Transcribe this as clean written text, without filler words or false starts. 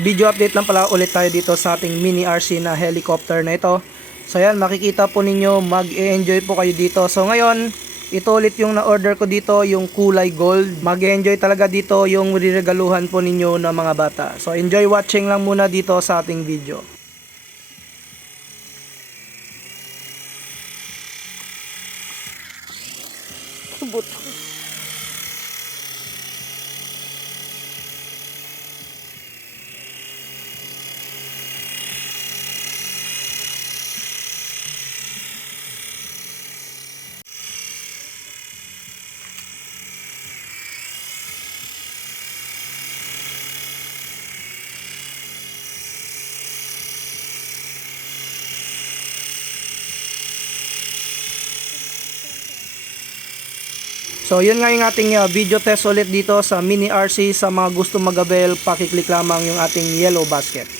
video update lang pala ulit tayo dito sa ating mini RC na helicopter na ito. So yan, makikita po ninyo, mag-e-enjoy po kayo dito. So ngayon, ito ulit yung na-order ko dito, yung kulay gold. Mag-e-enjoy talaga dito yung riregaluhan po ninyo ng mga bata. So enjoy watching lang muna dito sa ating video. Buto. So yun nga yung ating video test ulit dito sa mini RC. Sa mga gusto mag-avail, pakiclick lamang yung ating yellow basket.